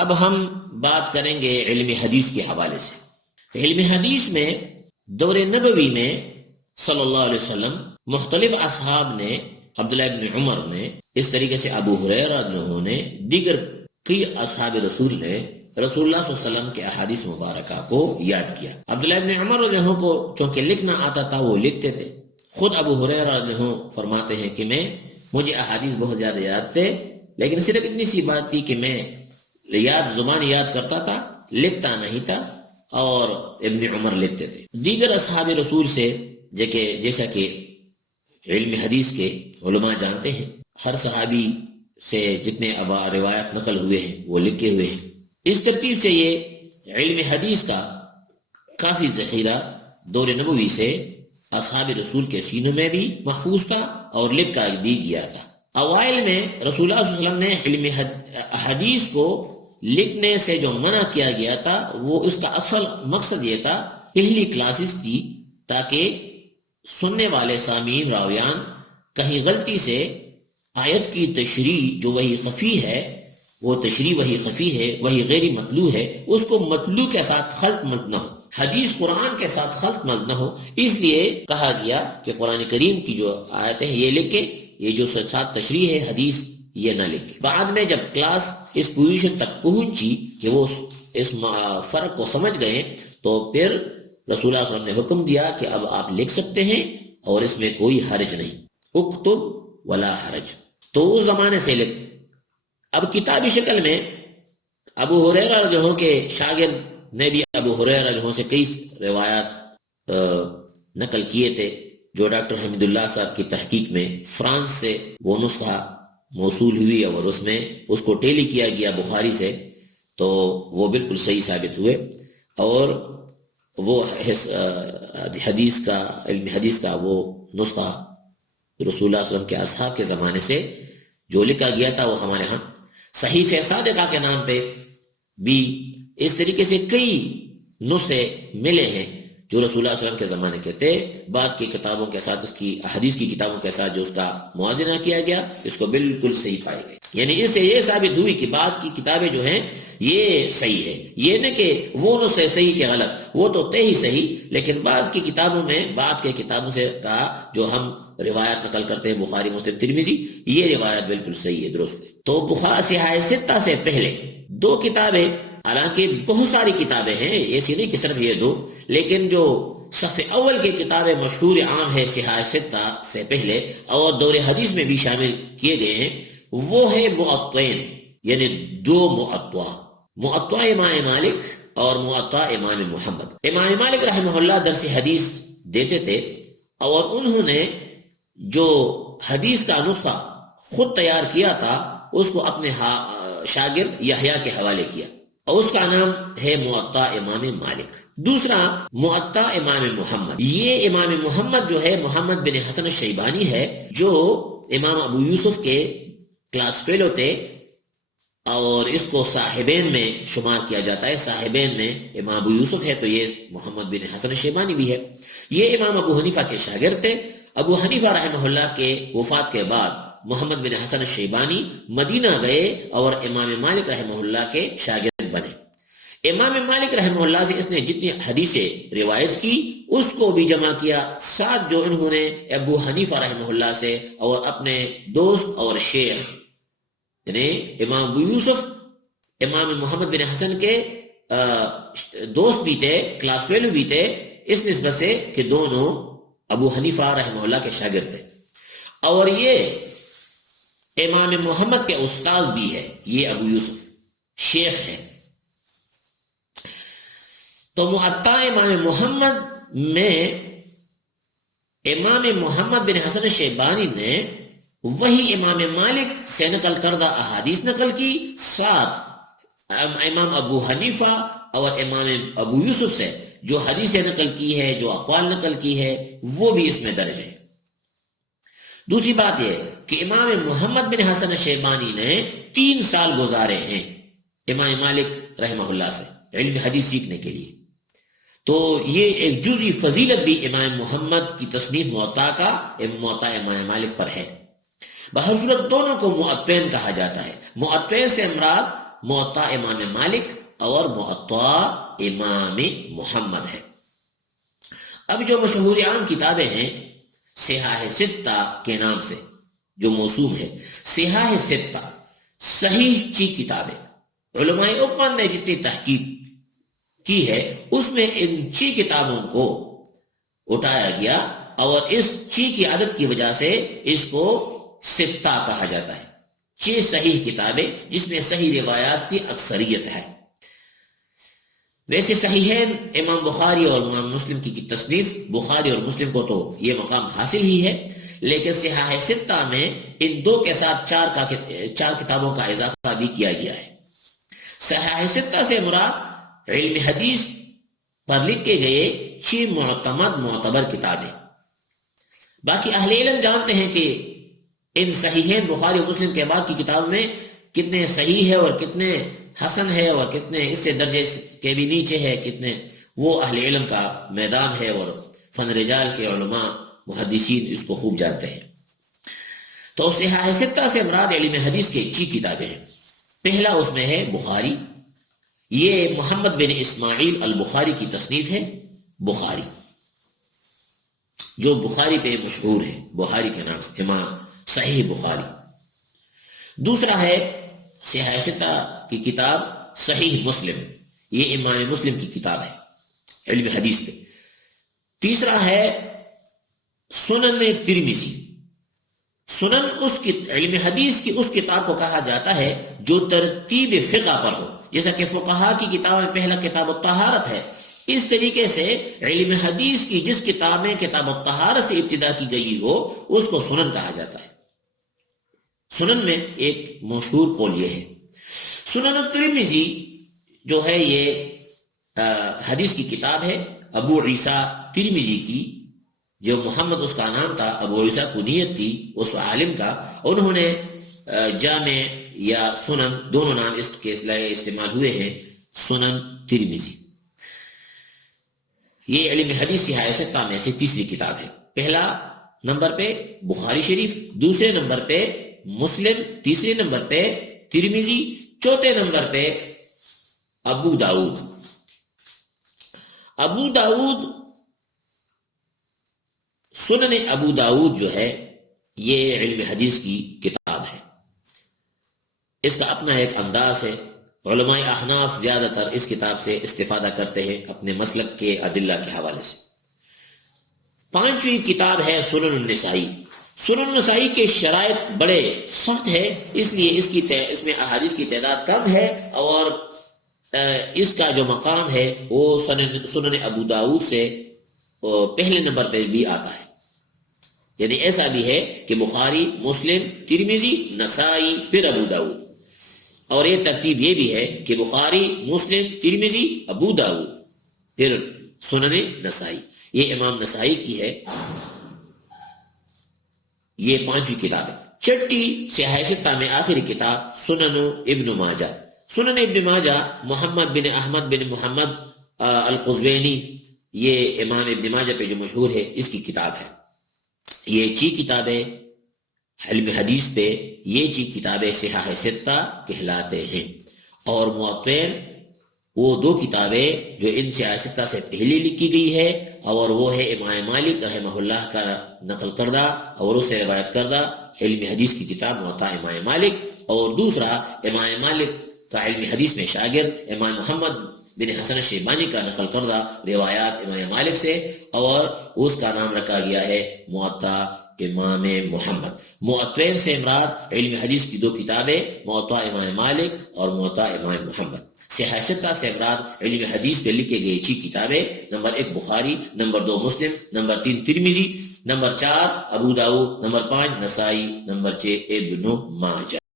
اب ہم بات کریں گے علم حدیث کے حوالے سے۔ علم حدیث میں دور نبوی میں صلی اللہ علیہ وسلم مختلف اصحاب نے، عبداللہ ابن عمر نے، اس طریقے سے ابو ہریرہ نے، دیگر کئی اصحاب رسول نے رسول اللہ صلی اللہ علیہ وسلم کے احادیث مبارکہ کو یاد کیا۔ عبداللہ ابن عمر رضی اللہ عنہ کو چونکہ لکھنا آتا تھا وہ لکھتے تھے۔ خود ابو ہریرہ رضی اللہ عنہ فرماتے ہیں کہ مجھے احادیث بہت زیادہ یاد تھے، لیکن صرف اتنی سی بات تھی کہ میں زبان یاد کرتا تھا، لکھتا نہیں تھا، اور ابن عمر لکھتے تھے۔ دیگر اصحاب رسول سے جیسا کہ علم حدیث کے علماء جانتے ہیں، ہر صحابی سے جتنے روایات نقل ہوئے ہیں وہ لکھے ہوئے ہیں۔ اس ترتیب سے یہ علم حدیث کا کافی ذخیرہ دور نبوی سے اصحاب رسول کے سینوں میں بھی محفوظ تھا اور لکھ کر بھی گیا تھا۔ اوائل میں رسول اللہ صلی اللہ علیہ وسلم نے علم حدیث کو لکھنے سے جو منع کیا گیا تھا، وہ اس کا اصل مقصد یہ تھا، پہلی کلاسز کی، تاکہ سننے والے سامعین راویان کہیں غلطی سے آیت کی تشریح جو وہی خفی ہے، وہ تشریح وہی خفی ہے، وہی غیر مطلوع ہے، اس کو مطلوع کے ساتھ خلط مت نہ ہو، حدیث قرآن کے ساتھ خلط مت نہ ہو۔ اس لیے کہا گیا کہ قرآن کریم کی جو آیتیں ہیں یہ لکھے، یہ جو ساتھ تشریح ہے حدیث یہ نہ لکھے۔ بعد میں جب کلاس اس پوزیشن تک پہنچی کہ وہ اس فرق کو سمجھ گئے، تو پھر رسول اللہ صلی اللہ علیہ وسلم نے حکم دیا کہ اب آپ لکھ سکتے ہیں اور اس میں کوئی حرج نہیں، اکتب ولا حرج۔ تو اس زمانے سے لکھ۔ اب کتابی شکل میں ابو ہریرہ رضی اللہ عنہ کے شاگرد نے بھی ابو ہریرہ رضی اللہ عنہ سے کئی روایات نقل کیے تھے، جو ڈاکٹر حمید اللہ صاحب کی تحقیق میں فرانس سے وہ نسخہ موصول ہوئی اور اس میں اس کو ٹیلی کیا گیا بخاری سے، تو وہ بالکل صحیح ثابت ہوئے، اور وہ حدیث کا علم حدیث کا وہ نسخہ رسول اللہ صلی اللہ علیہ وسلم کے اصحاب کے زمانے سے جو لکھا گیا تھا وہ ہمارے ہاں صحیفہ صادقہ کے نام پہ بھی اس طریقے سے کئی نسخے ملے ہیں جو رسول اللہ صلی اللہ علیہ وسلم کے زمانے کے تھے۔ بعد کی کتابوں کے ساتھ، اس کی حدیث کی کتابوں کے ساتھ جو اس کا موازنہ کیا گیا، اس کو بالکل صحیح پائے گئے۔ یعنی اس سے یہ ثابت ہوئی کہ بعد کی کتابیں جو ہیں یہ صحیح ہے، یہ نہیں کہ وہ نسخے صحیح کے غلط، وہ تو تھے ہی صحیح، لیکن بعد کی کتابوں میں، بعد کے کتابوں سے کا جو ہم روایت نقل کرتے ہیں، بخاری، مسلم، ترمذی، یہ روایت بالکل صحیح ہے، درست ہے۔ تو بخاری صحیح ستہ سے پہلے دو کتابیں، حالانکہ بہت ساری کتابیں ہیں، ایسی نہیں کہ صرف یہ دو، لیکن جو صف اول کی کتابیں مشہور عام ہے صحیح ستہ سے پہلے اور دور حدیث میں بھی شامل کیے گئے ہیں، وہ ہے معطئین، یعنی دو معطا امام مالک اور معطا امام محمد۔ امام مالک رحمہ اللہ درس حدیث دیتے تھے، اور انہوں نے جو حدیث کا نسخہ خود تیار کیا تھا اس کو اپنے شاگرد یحییٰ کے حوالے کیا، اور اس کا نام ہے معطا امام مالک۔ دوسرا معطا امام محمد، یہ امام محمد جو ہے محمد بن حسن الشیبانی ہے، جو امام ابو یوسف کے کلاس فیلو تھے، اور اس کو صاحبین میں شمار کیا جاتا ہے۔ صاحبین میں امام ابو یوسف ہے تو یہ محمد بن حسن الشیبانی بھی ہے۔ یہ امام ابو حنیفہ کے شاگرد تھے۔ ابو حنیفہ رحمہ اللہ کے وفات کے بعد محمد بن حسن الشیبانی مدینہ گئے اور امام مالک رحمہ اللہ کے شاگرد بنے۔ امام مالک رحمہ اللہ سے اس نے جتنی حدیثیں روایت کی اس کو بھی جمع کیا، ساتھ جو انہوں نے ابو حنیفہ رحمہ اللہ سے اور اپنے دوست اور شیخ یعنی امام ابو یوسف امام محمد بن حسن کے دوست بھی تھے، کلاس فیلو بھی تھے، اس نسبت سے کہ دونوں ابو حنیفہ رحمہ اللہ کے شاگرد تھے، اور یہ امام محمد کے استاد بھی ہے، یہ ابو یوسف شیخ ہے۔ تو معطا امام محمد میں امام محمد بن حسن الشیبانی نے وہی امام مالک سے نقل کردہ احادیث نقل کی، ساتھ امام ابو حنیفہ اور امام ابو یوسف سے جو حدیثیں نقل کی ہے، جو اقوال نقل کی ہے، وہ بھی اس میں درج ہے۔ دوسری بات یہ کہ امام محمد بن حسن الشیبانی نے 3 سال گزارے ہیں امام مالک رحمہ اللہ سے علم حدیث سیکھنے کے لیے، تو یہ ایک جزئی فضیلت بھی امام محمد کی تصنیف معطا کا معطا امام مالک پر ہے۔ بہر صورت دونوں کو معطئین کہا جاتا ہے۔ معطئین سے مراد موطا امام مالک اور موطا امام محمد ہے۔ اب جو مشہور عام کتابیں ہیں صحاح ستہ کے نام سے جو موسوم ہے، صحاح ستہ صحیح چی کتابیں، علماء امت نے جتنی تحقیق کی ہے اس میں ان چی کتابوں کو اٹھایا گیا، اور اس چی کی عدد کی وجہ سے اس کو ستہ کہا جاتا ہے، 6 صحیح کتابیں جس میں صحیح روایات کی اکثریت ہے۔ ویسے صحیحین امام بخاری اور امام مسلم کی تصنیف، بخاری اور مسلم کو تو یہ مقام حاصل ہی ہے، لیکن صحاح ستہ میں ان 2 کے ساتھ 4 کتابوں کا اضافہ بھی کیا گیا ہے۔ صحاح ستہ سے مراد علم حدیث پر لکھے گئے 6 معتبر کتابیں۔ باقی اہل علم جانتے ہیں کہ ان صحیحین بخاری اور مسلم کے بعد کی کتاب میں کتنے صحیح ہے اور کتنے حسن ہے اور کتنے اس سے درجے کے بھی نیچے ہے، کتنے، وہ اہل علم کا میدان ہے اور فن رجال کے علماء محدثین اس کو خوب جانتے ہیں۔ تو صحاح ستہ سے مراد علم حدیث کے 6 کتابیں ہیں۔ پہلا اس میں ہے بخاری، یہ محمد بن اسماعیل البخاری کی تصنیف ہے، بخاری جو بخاری پہ مشہور ہے، بخاری کے نام سے امام صحیح بخاری۔ دوسرا ہے صحاح ستہ کی کتاب صحیح مسلم، یہ امام مسلم کی کتاب ہے علم حدیث پہ۔ تیسرا ہے سنن ترمذی، سنن اس کی علم حدیث کی اس کتاب کو کہا جاتا ہے جو ترتیب فقہ پر ہو، جیسا کہ فقہا کی کتاب میں پہلا کتاب الطہارت ہے، اس طریقے سے علم حدیث کی جس کتاب میں کتاب الطہارت سے ابتدا کی گئی ہو اس کو سنن کہا جاتا ہے۔ سنن میں ایک مشہور قول یہ ہے۔ سنن ترمذی جو ہے یہ حدیث کی کتاب ہے ابو عیسیٰ ترمذی کی، جو محمد اس کا نام تھا، ابو عیسیٰ کنیت تھی اس عالم کا، انہوں نے جامع یا سنن دونوں نام اس کے لیے استعمال ہوئے ہیں، سنن ترمذی۔ یہ علم حدیث صحاح ستہ میں سے تیسری کتاب ہے۔ پہلا نمبر پہ بخاری شریف، دوسرے نمبر پہ مسلم، تیسرے نمبر پہ ترمذی، چوتھے نمبر پہ ابو داؤد۔ ابو داؤد، سنن ابو داؤد جو ہے یہ علم حدیث کی کتاب ہے، اس کا اپنا ایک انداز ہے۔ علماء احناف زیادہ تر اس کتاب سے استفادہ کرتے ہیں اپنے مسلک کے ادلہ کے حوالے سے۔ 5ویں کتاب ہے سنن النسائی۔ سنن النسائی کے شرائط بڑے سخت ہے، اس لیے اس میں احادیث کی تعداد کم ہے، اور اس کا جو مقام ہے وہ سنن ابو داؤد سے پہلے نمبر پہ بھی آتا ہے، یعنی ایسا بھی ہے کہ بخاری، مسلم، ترمذی، نسائی، پھر ابو داؤد، اور یہ ترتیب یہ بھی ہے کہ بخاری، مسلم، ترمذی، ابو داؤد، پھر سنن نسائی۔ یہ امام نسائی کی ہے، یہ 5ویں کتاب ہے۔ 6ٹی صحاح ستہ میں آخری کتاب سنن ابن ماجہ۔ سنن ابن ماجہ محمد بن احمد بن محمد القزوینی، یہ امام ابن ماجہ پہ جو مشہور ہے اس کی کتاب ہے۔ یہ 6 کتابیں علم حدیث پہ، یہ 6 کتابیں صحاح ستہ کہلاتے ہیں، اور معطل وہ 2 کتابیں جو ان صحاح ستہ سے پہلے لکھی گئی ہے، اور وہ ہے امام مالک رحمہ اللہ کا نقل کردہ اور اس سے روایت کردہ علم حدیث کی کتاب موطا امام مالک، اور دوسرا امام مالک کا علم حدیث میں شاگرد امام محمد بن حسن شیبانی کا نقل کردہ روایات امام مالک سے، اور اس کا نام رکھا گیا ہے موطا امام محمد۔ معطل سے مراد علم حدیث کی 2 کتابیں موطا امام مالک اور موطا امام محمد۔ صحاح ستہ سے مراد علم حدیث پہ لکھے گئے 6 کتابیں، نمبر 1 بخاری، نمبر 2 مسلم، نمبر 3 ترمذی، نمبر 4 ابو داؤد، نمبر 5 نسائی، نمبر 6 ابن ماجہ۔